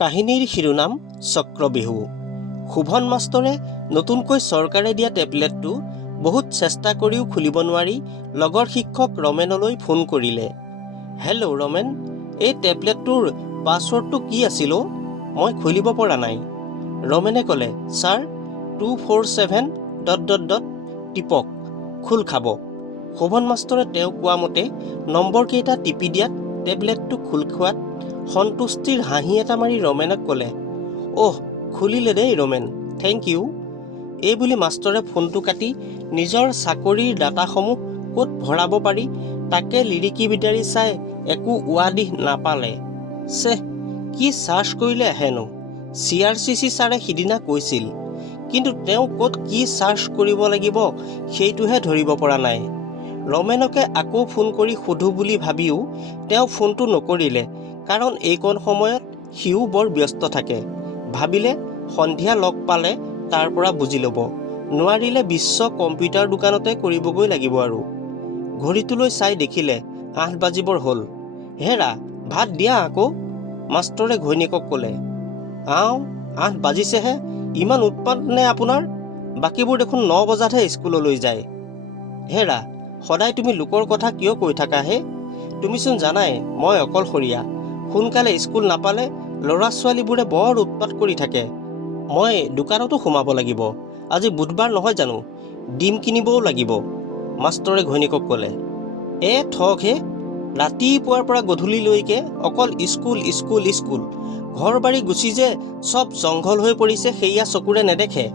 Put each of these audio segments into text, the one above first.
কাহিনীৰ শিৰোনাম চক্ৰবিহু। শোভন মাষ্টৰে নতুনকৈ চৰকাৰে দিয়া টেবলেটটো বহুত চেষ্টা কৰিও খুলিব নোৱাৰি লগৰ শিক্ষক ৰমেনলৈ ফোন কৰিলে। হেল্ল' ৰমেন, এই টেবলেটটোৰ পাছৱৰ্ডটো কি আছিল? মই খুলিব পৰা নাই। ৰমেনে ক'লে, ছাৰ 247... টিপক, খোল খাব। শোভন মাষ্টৰে তেওঁ কোৱা মতে নম্বৰকেইটা টিপি দিয়াত টেবলেটটো খোল খোৱাত সন্তুষ্টিৰ হাঁহি এটা মাৰি ৰমেনক ক'লে, অহ, খুলিলে দেই ৰমেন, থেংক ইউ। এই বুলি মাষ্টৰে ফোনটো কাটি নিজৰ চাকৰিৰ ডাটাসমূহ ক'ত ভৰাব পাৰি তাকে লিৰিকি বিদাৰি চাই একো উৱাদিহ নাপালে। চেহ, কি চাৰ্চ কৰিলে আহেনো। CRCC ছাৰে সিদিনা কৈছিল, কিন্তু তেওঁ ক'ত কি চাৰ্চ কৰিব লাগিব সেইটোহে ধৰিব পৰা নাই। ৰমেনকে আকৌ ফোন কৰি সোধো বুলি ভাবিও তেওঁ ফোনটো নকৰিলে, কাৰণ এইকণ সময়ত সিও বৰ ব্যস্ত থাকে। ভাবিলে সন্ধিয়া লগ পালে তাৰ পৰা বুজি ল'ব, নোৱাৰিলে বিশ্ব কম্পিউটাৰ দোকানতে কৰিবগৈ লাগিব আৰু। ঘড়ীটোলৈ চাই দেখিলে 8 বাজিবৰ হ'ল। হেৰা, ভাত দিয়া আকৌ, মাষ্টৰে ঘৈণীয়েকক ক'লে। 8 বাজিছেহে, ইমান উৎপাত নে আপোনাৰ? বাকীবোৰ দেখোন 9 বজাতহে স্কুললৈ যায়। হেৰা, সদায় তুমি লোকৰ কথা কিয় কৈ থাকা হে? তুমিচোন জানাই মই অকলশৰীয়া। সোনকালে স্কুল নাপালে ল'ৰা ছোৱালীবোৰে বৰ উৎপাত কৰি থাকে। মই দোকানতো সোমাব লাগিব, আজি বুধবাৰ নহয় জানো, ডিম কিনিবও লাগিব, মাষ্টৰে ঘৈণীয়েকক ক'লে। ঠক হে, ৰাতিপুৱাৰ পৰা গধূলিলৈকে অকল স্কুল স্কুল স্কুল, ঘৰ বাৰী গুচি যে চব জংঘল হৈ পৰিছে সেয়া চকুৰে নেদেখে।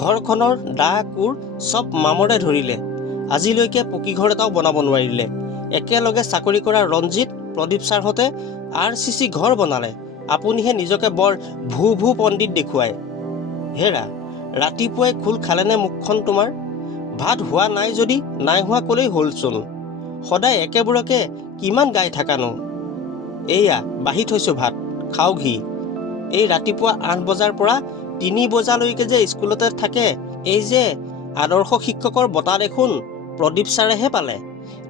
ঘৰখনৰ দা কোৰ চব মামৰে ধৰিলে, আজিলৈকে পকী ঘৰ এটাও বনাব নোৱাৰিলে। একেলগে চাকৰি কৰা ৰঞ্জিত, প্ৰদীপ ছাৰহঁতে RCC ঘৰ বনালে, আপুনিহে নিজকে বৰ ভূ পণ্ডিত দেখুৱায়। হেৰা, ৰাতিপুৱাই খোল খালেনে মুখখন তোমাৰ? ভাত হোৱা নাই যদি নাই হোৱা ক'লেই হ'লচোন, সদায় একেবোৰকে কিমান গাই থাকানো। এইয়া বাঢ়ি থৈছোঁ ভাত, খাওকহি। এই ৰাতিপুৱা 8 বজাৰ পৰা 3 বজালৈকে যে স্কুলতে থাকে, এই যে আদৰ্শ শিক্ষকৰ বঁটা দেখোন প্ৰদীপ ছাৰেহে পালে।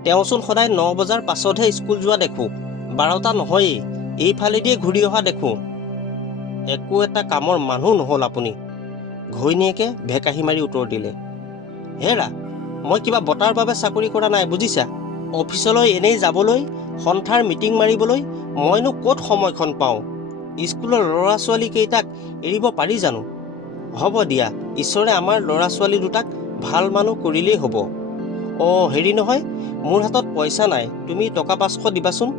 তেওঁচোন সদায় 9 বজাৰ পাছতহে স্কুল যোৱা দেখোঁ, 12টা নহয়েই, এইফালেদিয়ে ঘূৰি অহা দেখোঁ। একো এটা কামৰ মানুহ নহ'ল আপুনি, ঘৈণীয়েকে ভেকাহি মাৰি উত্তৰ দিলে। হেৰা, মই কিবা বঁটাৰ বাবে চাকৰি কৰা নাই বুজিছা। অফিচলৈ এনেই যাবলৈ, সন্থাৰ মিটিং মাৰিবলৈ মইনো ক'ত সময়খন পাওঁ। স্কুলৰ ল'ৰা ছোৱালী কেইটাক এৰিব পাৰি জানো? হ'ব দিয়া, ঈশ্বৰে আমাৰ ল'ৰা ছোৱালী দুটাক ভাল মানুহ কৰিলেই হ'ব। হেৰি নহয়, মোৰ হাতত পইচা নাই, তুমি টকা 500 দিবাচোন।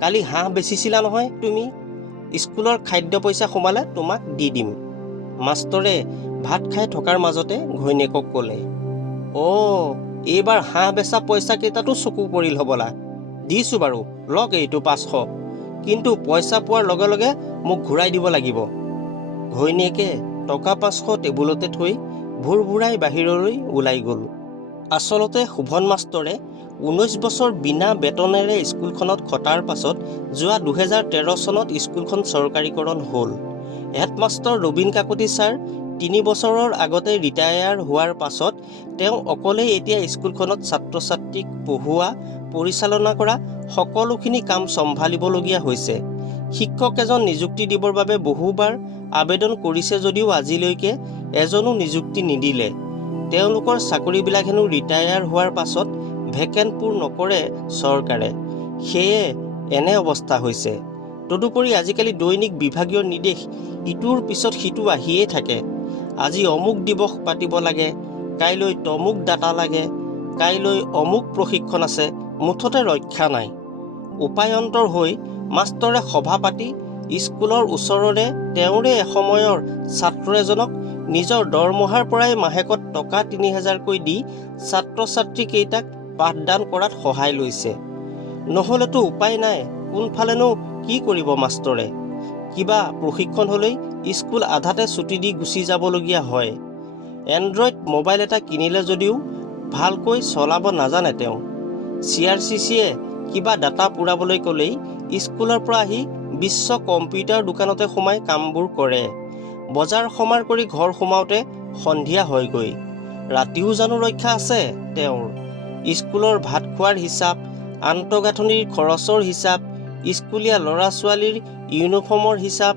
কালি হাঁহ বেচিছিলা নহয় তুমি, স্কুলৰ খাদ্য পইচা সোমালে তোমাক দি দিম, মাষ্টৰে ভাত খাই থকাৰ মাজতে ঘৈণীয়েকক ক'লে। এইবাৰ হাঁহ বেচা পইচা কেইটাতো চকু পৰিল হ'বলা। দিছোঁ বাৰু, লওক এইটো 500, কিন্তু পইচা পোৱাৰ লগে লগে মোক ঘূৰাই দিব লাগিব। ঘৈণীয়েকে টকা 500 টেবুলতে থৈ ভুৰভুৰাই বাহিৰলৈ ওলাই গ'ল। আচলতে শোভন মাষ্টৰে 19 বছৰ বিনা বেতনেৰে স্কুলখনত খটাৰ পাছত যোৱা 2013 চনত স্কুলখন চৰকাৰীকৰণ হ'ল। হেডমাষ্টৰ ৰবীন কাকতি ছাৰ 3 বছৰৰ আগতে ৰিটায়াৰ হোৱাৰ পাছত তেওঁ অকলেই এতিয়া স্কুলখনত ছাত্ৰ ছাত্ৰীক পঢ়ুৱা, পৰিচালনা কৰা সকলোখিনি কাম চম্ভালিবলগীয়া হৈছে। শিক্ষক এজন নিযুক্তি দিবৰ বাবে বহুবাৰ আবেদন কৰিছে যদিও আজিলৈকে এজনো নিযুক্তি নিদিলে। তেওঁলোকৰ চাকৰিবিলাক হেনো ৰিটায়াৰ হোৱাৰ পাছত ভেকেণ্ট পূৰ নকৰে চৰকাৰে, সেয়ে এনে অৱস্থা হৈছে। তদুপৰি আজিকালি দৈনিক বিভাগীয় নিৰ্দেশ ইটোৰ পিছত সিটো আহিয়েই থাকে। আজি অমুক দিৱস পাতিব লাগে, কাইলৈ তমুক ডাটা লাগে, কাইলৈ অমুক প্ৰশিক্ষণ আছে, মুঠতে ৰক্ষা নাই। উপায়ন্তৰ হৈ মাষ্টৰে সভা পাতি স্কুলৰ ওচৰৰে তেওঁৰে এসময়ৰ ছাত্ৰ এজনক নিজৰ দৰমহাৰ পৰাই মাহেকত টকা 3000কৈ দি ছাত্ৰ ছাত্ৰী কেইটাক পাঠদান কৰাত সহায় লৈছে। নহ'লেতো উপায় নাই, কোনফালেনো কি কৰিব মাষ্টৰে। কিবা প্ৰশিক্ষণ হ'লেই স্কুল আধাতে ছুটি দি গুচি যাবলগীয়া হয়। এণ্ড্ৰইড মোবাইল এটা কিনিলে যদিও ভালকৈ চলাব নাজানে তেওঁ। CRCCয়ে কিবা ডাটা পুৰাবলৈ ক'লেই স্কুলৰ পৰা আহি বিশ্ব কম্পিউটাৰ দোকানতে সোমাই কামবোৰ কৰে। বজাৰ সমাৰ কৰি ঘৰ সোমাওঁতে সন্ধিয়া হয়গৈ। ৰাতিও জানো ৰক্ষা আছে তেওঁৰ? স্কুলৰ ভাত খোৱাৰ হিচাপ, আন্তঃগাঁথনিৰ খৰচৰ হিচাপ, স্কুলীয়া ল'ৰা ছোৱালীৰ ইউনিফৰ্মৰ হিচাপ,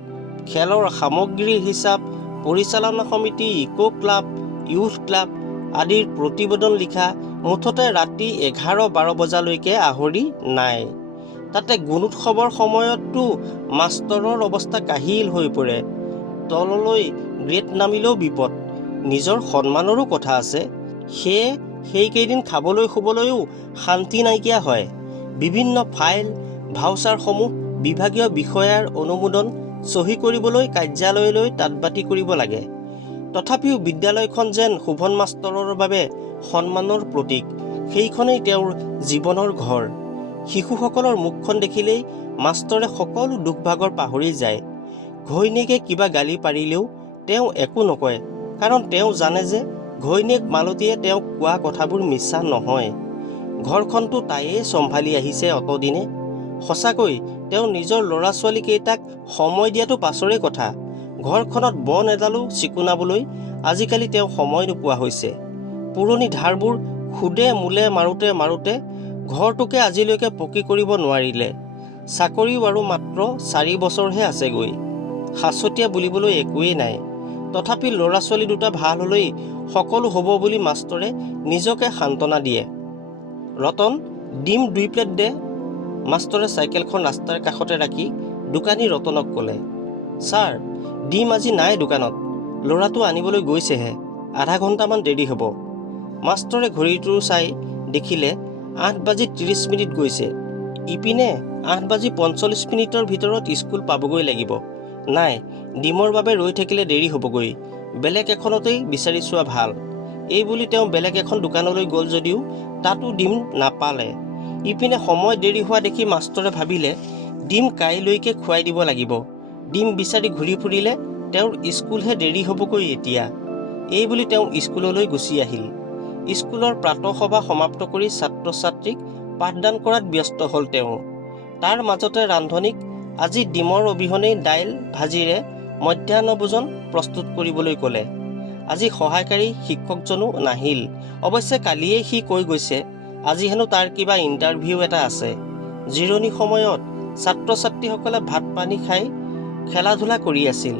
খেলৰ সামগ্ৰীৰ হিচাপ, পৰিচালনা সমিতি, ইক' ক্লাব, ইউথ ক্লাব আদিৰ প্ৰতিবেদন লিখা, মুঠতে ৰাতি 11-12 বজালৈকে আহৰি নাই। তাতে গুণোৎসৱৰ সময়ততো মাষ্টৰৰ অৱস্থা কাহিল হৈ পৰে। তললৈ গ্ৰেড নামিলেও বিপদ, নিজৰ সন্মানৰো কথা আছে। সেয়ে সেইকেইদিন খাবলৈ শুবলৈও শান্তি নাইকিয়া হয়। বিভিন্ন ফাইল, ভাউচাৰসমূহ বিভাগীয় বিষয়াৰ অনুমোদন চহী কৰিবলৈ কাৰ্যালয়লৈ তাঁতবাতি কৰিব লাগে। তথাপিও বিদ্যালয়খন যেন শোভন মাষ্টৰৰ বাবে সন্মানৰ প্ৰতীক। সেইখনেই তেওঁৰ জীৱনৰ ঘৰ। শিশুসকলৰ মুখখন দেখিলেই মাষ্টৰে সকলো দুখ-ভাগৰ পাহৰি যায়। ঘৈণীয়েকে কিবা গালি পাৰিলেও তেওঁ একো নকয়, কাৰণ তেওঁ জানে যে ঘৈণীয়েক মালতীয়ে তেওঁক কোৱা কথাবোৰ মিছা নহয়। ঘৰখনতো তাইয়ে চম্ভালি আহিছে অতদিনে। সঁচাকৈ তেওঁ নিজৰ ল'ৰা-ছোৱালীকেইটাক সময় দিয়াটো পাছৰে কথা। ঘৰখনত বন এডালো চিকুণাবলৈ আজিকালি তেওঁ সময় নোপোৱা হৈছে। পুৰণি ধাৰবোৰ সুদে মূলে মাৰোঁতে ঘৰটোকে আজিলৈকে পকী কৰিব নোৱাৰিলে। চাকৰিও আৰু মাত্ৰ 4 বছৰহে আছেগৈ। সাঁচতীয়া বুলিবলৈ একোৱেই নাই। তথাপি ল'ৰা-ছোৱালী দুটা ভাল হ'লেই সকলো হ'ব বুলি মাষ্টৰে নিজকে সান্তনা দিয়ে। ৰতন, ডিম 2 প্লেট দে। মাষ্টৰে চাইকেলখন ৰাস্তাৰ কাষতে ৰাখি দোকানী ৰতনক ক'লে। ছাৰ, ডিম আজি নাই দোকানত। ল'ৰাটো আনিবলৈ গৈছেহে, আধা ঘণ্টামান দেৰি হ'ব। মাষ্টৰে ঘড়ীটো চাই দেখিলে 8:30 গৈছে। ইপিনে 8:45 ভিতৰত স্কুল পাবগৈ লাগিব। নাই, ডিমৰ বাবে ৰৈ থাকিলে দেৰি হ'বগৈ। বেলেগ এখনতেই বিচাৰি চোৱা ভাল। এইবুলি তেওঁ বেলেগ এখন দোকানলৈ গ'ল যদিও তাতো ডিম নাপালে। ইপিনে সময় দেৰি হোৱা দেখি মাষ্টৰে ভাবিলে ডিম কাইলৈকে খুৱাই দিব লাগিব। ডিম বিচাৰি ঘূৰি ফুৰিলে তেওঁৰ স্কুলহে দেৰি হ'বগৈ এতিয়া। এইবুলি তেওঁ স্কুললৈ গুচি আহিল। স্কুলৰ প্ৰাতঃসভা সমাপ্ত কৰি ছাত্ৰ-ছাত্ৰীক পাঠদান কৰাত ব্যস্ত হ'ল তেওঁ। তাৰ মাজতে ৰান্ধনীক আজি ডিমৰ অবিহনেই দাইল ভাজিৰে মধ্যাহ্নভোজন প্ৰস্তুত কৰিবলৈ ক'লে। আজি সহায়কাৰী শিক্ষকজনো নাহিল। অৱশ্যে কালিয়েই সি কৈ গৈছে আজি হেনো তাৰ কিবা ইণ্টাৰভিউ এটা আছে। জিৰণি সময়ত ছাত্ৰ-ছাত্ৰীসকলে ভাত-পানী খাই খেলা-ধূলা কৰি আছিল।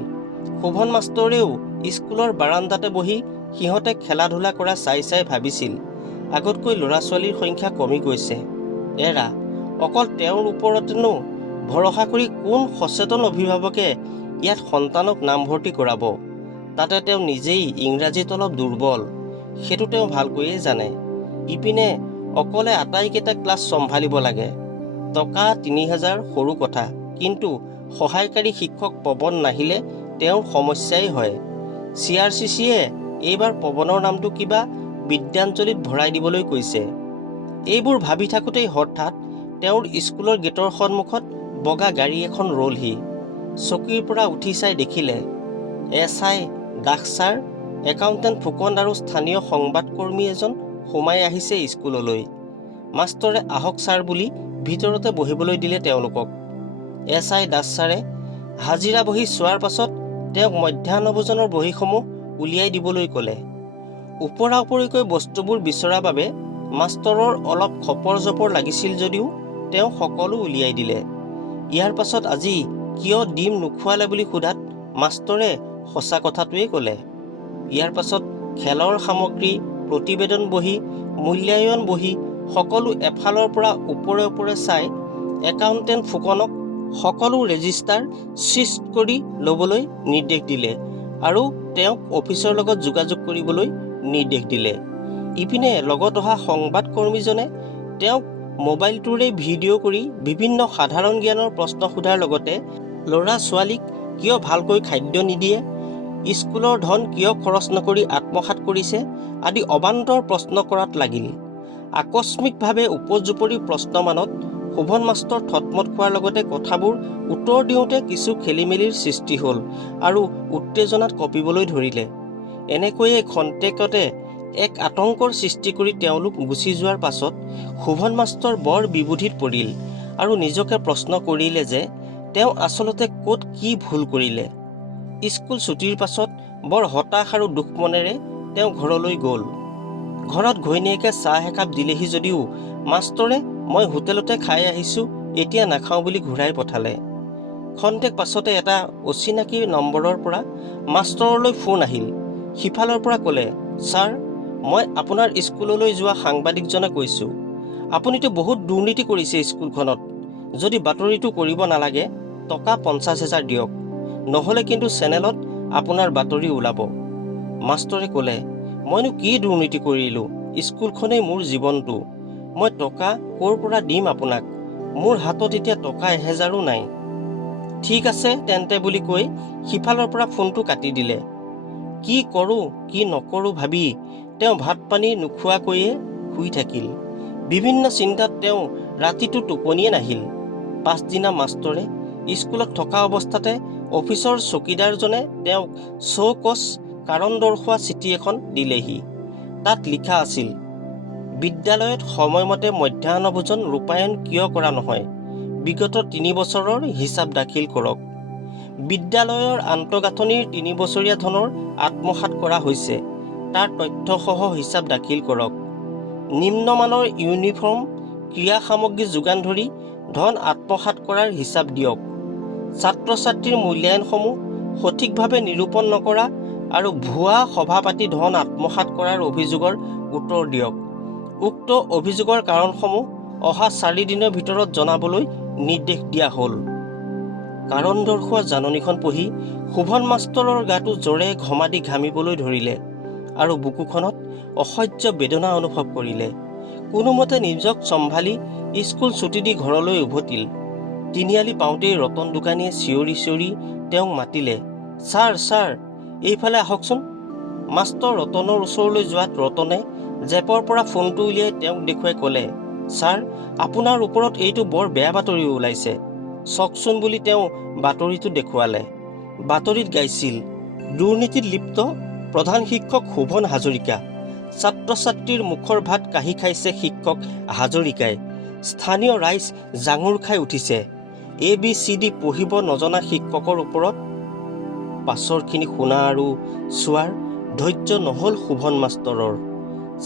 শোভন মাষ্টৰেও স্কুলৰ বাৰাণ্ডাতে বহি সিহঁতে খেলা-ধূলা কৰা চাই ভাবিছিল আগতকৈ ল'ৰা-ছোৱালীৰ সংখ্যা কমি গৈছে। এৰা, অকল তেওঁৰ ওপৰতেনো ভৰসা কৰি কোন সচেতন অভিভাৱকে ইয়াত সন্তানক নামভৰ্তি কৰাব? তাতে তেওঁ নিজেই ইংৰাজীত অলপ দুৰ্বল, সেইটো তেওঁ ভালকৈয়ে জানে। ইপিনে অকলে আটাইকেইটা ক্লাছ চম্ভালিব লাগে। টকা 3000 সৰু কথা, কিন্তু সহায়কাৰী শিক্ষক পৱন নাহিলে তেওঁৰ সমস্যাই হয়। CRCCয়ে এইবাৰ পৱনৰ নামটো কিবা বিদ্যাঞ্জলিত ভৰাই দিবলৈ কৈছে। এইবোৰ ভাবি থাকোঁতেই হঠাৎ তেওঁৰ স্কুলৰ গেটৰ সন্মুখত বগা গাড়ী এখন ৰলহি। চকীৰ পৰা উঠি চাই দেখিলে SI Das sir, accountant Phukan আৰু স্থানীয় সংবাদকৰ্মী এজন সোমাই আহিছে স্কুললৈ। মাষ্টৰে আহক ছাৰ বুলি ভিতৰতে বহিবলৈ দিলে তেওঁলোকক। SI দাস ছাৰে হাজিৰা বহি চোৱাৰ পাছত তেওঁক মধ্যাহ্নভোজনৰ বহীসমূহ উলিয়াই দিবলৈ ক'লে। ওপৰা ওপৰিকৈ বস্তুবোৰ বিচৰাৰ বাবে মাষ্টৰৰ অলপ খপৰ-জপৰ লাগিছিল যদিও তেওঁ সকলো উলিয়াই দিলে। ইয়াৰ পাছত আজি কিয় ডিম নোখোৱালে বুলি সোধাত মাষ্টৰে সঁচা কথাটোৱেই ক'লে। ইয়াৰ পাছত খেলৰ সামগ্ৰী, প্ৰতিবেদন বহী, মূল্যায়ন বহী সকলো এফালৰ পৰা ওপৰে চাই একাউণ্টেণ্ট ফুকনক সকলো ৰেজিষ্টাৰ চিষ্ট কৰি ল'বলৈ নিৰ্দেশ দিলে আৰু তেওঁক অফিচৰ লগত যোগাযোগ কৰিবলৈ নিৰ্দেশ দিলে। ইপিনে লগত অহা সংবাদকৰ্মীজনে তেওঁক মোবাইলটোৰে ভিডিঅ' কৰি বিভিন্ন সাধাৰণ জ্ঞানৰ প্ৰশ্ন সোধাৰ লগতে ল'ৰা-ছোৱালীক কিয় ভালকৈ খাদ্য নিদিয়ে, স্কুলৰ ধন কিয় খৰচ নকৰি আত্মসাৎ কৰিছে আদি অবান্তৰ প্ৰশ্ন কৰাত লাগিল। আকস্মিকভাৱে উপৰ্যুপৰি প্ৰশ্নমানত শোভন মাষ্টৰ থতমত খোৱাৰ লগতে কথাবোৰ উত্তৰ দিওঁতে কিছু খেলিমেলিৰ সৃষ্টি হ'ল আৰু উত্তেজনাত কঁপিবলৈ ধৰিলে। এনেকৈয়ে খন্তেকতে এক আতংকৰ সৃষ্টি কৰি তেওঁলোক গুচি যোৱাৰ পাছত শোভন মাষ্টৰ বৰ বিবুধিত পৰিল আৰু নিজকে প্ৰশ্ন কৰিলে যে তেওঁ আচলতে ক'ত কি ভুল কৰিলে। স্কুল ছুটিৰ পাছত বৰ হতাশ আৰু দুখ মনেৰে তেওঁ ঘৰলৈ গ'ল। ঘৰত ঘৈণীয়েকে চাহ একাপ দিলেহি যদিও মাষ্টৰে মই হোটেলতে খাই আহিছোঁ, এতিয়া নাখাওঁ বুলি ঘূৰাই পঠালে। খন্তেক পাছতে এটা অচিনাকি নম্বৰৰ পৰা মাষ্টৰলৈ ফোন আহিল। সিফালৰ পৰা ক'লে, ছাৰ, মই আপোনাৰ স্কুললৈ যোৱা সাংবাদিকজনে কৈছোঁ। আপুনিতো বহুত দুৰ্নীতি কৰিছে স্কুলখনত। যদি বাতৰিটো কৰিব নালাগে টকা 50,000 দিয়ক, নহ'লে কিন্তু চেনেলত আপোনাৰ বাতৰি ওলাব। মাষ্টৰে ক'লে, মইনো কি দুৰ্নীতি কৰিলোঁ? স্কুলখনেই মোৰ জীৱনটো। মই টকা ক'ৰ পৰা দিম আপোনাক? মোৰ হাতত এতিয়া টকা 1000ও নাই। ঠিক আছে তেন্তে বুলি কৈ সিফালৰ পৰা ফোনটো কাটি দিলে। কি কৰোঁ কি নকৰোঁ ভাবি তেওঁ ভাত পানী নোখোৱাকৈয়ে শুই থাকিল। বিভিন্ন চিন্তাত তেওঁ ৰাতিটো টোপনিয়ে নাহিল। পাছদিনা মাষ্টৰে স্কুলত থকা অৱস্থাতে অফিচৰ চকীদাৰজনে তেওঁক চৌকছ কাৰণ দৰ্শোৱা চিঠি এখন দিলেহি। তাত লিখা আছিল, বিদ্যালয়ত সময়মতে মধ্যাহ্নভোজন ৰূপায়ণ কিয় কৰা নহয়? বিগত 3 বছৰৰ হিচাপ দাখিল কৰক। বিদ্যালয়ৰ আন্তঃগাঁথনিৰ 3 বছৰীয়া ধনৰ আত্মসাৎ কৰা হৈছে, তাৰ তথ্যসহ হিচাপ দাখিল কৰক। নিম্নমানৰ ইউনিফৰ্ম, ক্ৰীড়া সামগ্ৰী যোগান ধৰি ধন আত্মসাৎ কৰাৰ হিচাপ দিয়ক। ছাত্ৰ ছাত্ৰীৰ মূল্যায়নসমূহ সঠিকভাৱে নিৰূপণ নকৰা আৰু ভুৱা সভা পাতি ধন আত্মসাৎ কৰাৰ অভিযোগৰ উত্তৰ দিয়ক। উক্ত অভিযোগৰ কাৰণসমূহ অহা 4 দিনৰ ভিতৰত জনাবলৈ নিৰ্দেশ দিয়া হ'ল। কাৰণ দৰ্শোৱা জাননীখন পঢ়ি শোভন মাষ্টৰৰ গাটো জ্বৰে ঘমাদি ঘামিবলৈ ধৰিলে আৰু বুকুখনত অসহ্য বেদনা অনুভৱ কৰিলে। কোনোমতে নিজক চম্ভালি স্কুল ছুটি দি ঘৰলৈ উভতিল। তিনিআলি পাওঁতেই ৰতন দোকানীয়ে চিঞৰি চিঞৰি তেওঁক মাতিলে, ছাৰ, ছাৰ, এইফালে আহকচোন। মাষ্টৰ ৰতনৰ ওচৰলৈ যোৱাত ৰতনে জেপৰ পৰা ফোনটো উলিয়াই তেওঁক দেখুৱাই ক'লে, ছাৰ, আপোনাৰ ওপৰত এইটো বৰ বেয়া বাতৰি ওলাইছে, চাওকচোন বুলি তেওঁ বাতৰিটো দেখুৱালে। বাতৰিত গাইছিল, দুৰ্নীতিত লিপ্ত প্ৰধান শিক্ষক শোভন হাজৰিকা। ছাত্ৰ ছাত্ৰীৰ মুখৰ ভাত কাঢ়ি খাইছে শিক্ষক হাজৰিকাই। স্থানীয় ৰাইজ জাঙুৰ খাই উঠিছে। ABCD পঢ়িব নজনা শিক্ষকৰ ওপৰত। পাছৰখিনি শুনা আৰু চোৱাৰ ধৈৰ্য নহ'ল শোভন মাষ্টৰৰ।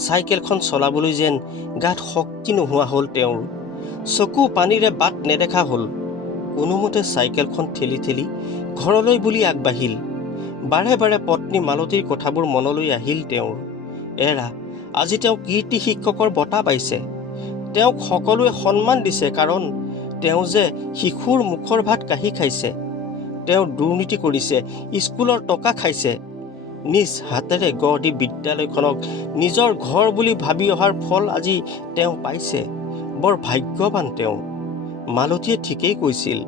চাইকেলখন চলাবলৈ যেন গাত শক্তি নোহোৱা হ'ল তেওঁৰ। চকু পানীৰে বাট নেদেখা হ'ল। কোনোমতে চাইকেলখন ঠেলি ঠেলি ঘৰলৈ বুলি আগবাঢ়িল। বাৰে বাৰে পত্নী মালতীৰ কথাবোৰ মনলৈ আহিল তেওঁৰ। এৰা, আজি তেওঁ কীৰ্তি শিক্ষকৰ বঁটা পাইছে। তেওঁক সকলোৱে সন্মান দিছে কাৰণ তেওঁ যে শিশুৰ মুখৰ ভাত কাঢ়ি খাইছে। তেওঁ দুৰ্নীতি কৰিছে, স্কুলৰ টকা খাইছে। নিজ হাতেৰে গঢ় দি বিদ্যালয়খনক নিজৰ ঘৰ বুলি ভাবি অহাৰ ফল আজি তেওঁ পাইছে। বৰ ভাগ্যৱান তেওঁ। মালতীয়ে ঠিকেই কৈছিল,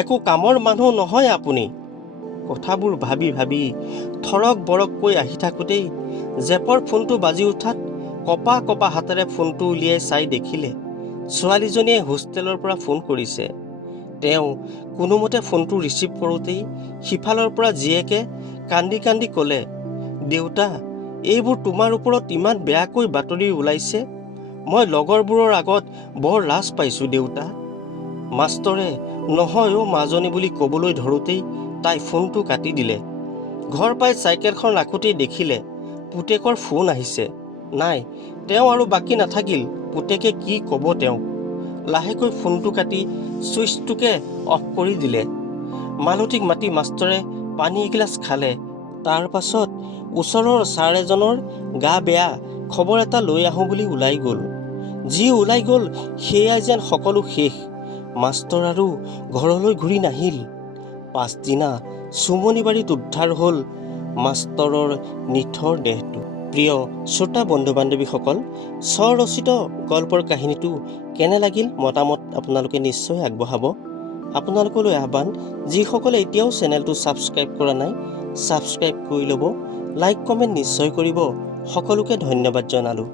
একো কামৰ মানুহ নহয় আপুনি। কথাবোৰ ভাবি ভাবি থৰক বৰককৈ আহি থাকোঁতেই জেপৰ ফোনটো বাজি উঠাত কপা কপা হাতেৰে ফোনটো উলিয়াই চাই দেখিলে ছোৱালীজনীয়ে হোষ্টেলৰ পৰা ফোন কৰিছে। তেওঁ কোনোমতে ফোনটো ৰিচিভ কৰোঁতেই সিফালৰ পৰা জীয়েকে কান্দি কান্দি ক'লে, দেউতা, এইবোৰ তোমাৰ ওপৰত ইমান বেয়াকৈ বাতৰি ওলাইছে। মই লগৰবোৰৰ আগত বৰ লাজ পাইছোঁ দেউতা। মাষ্টৰে নহয় অ' মাজনী বুলি ক'বলৈ ধৰোঁতেই তাই ফোনটো কাটি দিলে। ঘৰ পাই চাইকেলখন ৰাখোঁতেই দেখিলে পুতেকৰ ফোন আহিছে। নাই, তেওঁ আৰু বাকী নাথাকিল, পুতেকে কি ক'ব তেওঁক। লাহেকৈ ফোনটো কাটি ছুইচটোকে অফ কৰি দিলে। মালতীক মাতি মাষ্টৰে পানী এগিলাচ খালে। তাৰ পাছত ওচৰৰ ছাৰ এজনৰ গা বেয়া খবৰ এটা লৈ আহোঁ বুলি ওলাই গ'ল। যি ওলাই গ'ল সেয়াই যেন সকলো শেষ। মাষ্টৰ আৰু ঘৰলৈ ঘূৰি নাহিল। পাছদিনা চুমনিবাৰীত উদ্ধাৰ হ'ল মাষ্টৰৰ নিথৰ দেহটো। প্ৰিয় শ্ৰোতা বন্ধু বান্ধৱীসকল, স্বৰচিত গল্পৰ কাহিনীটো কেনে লাগিল মতামত আপোনালোকে নিশ্চয় আগবঢ়াব। আপোনালোকলৈ আহ্বান, যিসকলে এতিয়াও চেনেলটো ছাবস্ক্ৰাইব কৰা নাই, ছাবস্ক্ৰাইব কৰি ল'ব, লাইক কমেণ্ট নিশ্চয় কৰিব। সকলোকে ধন্যবাদ জনালোঁ।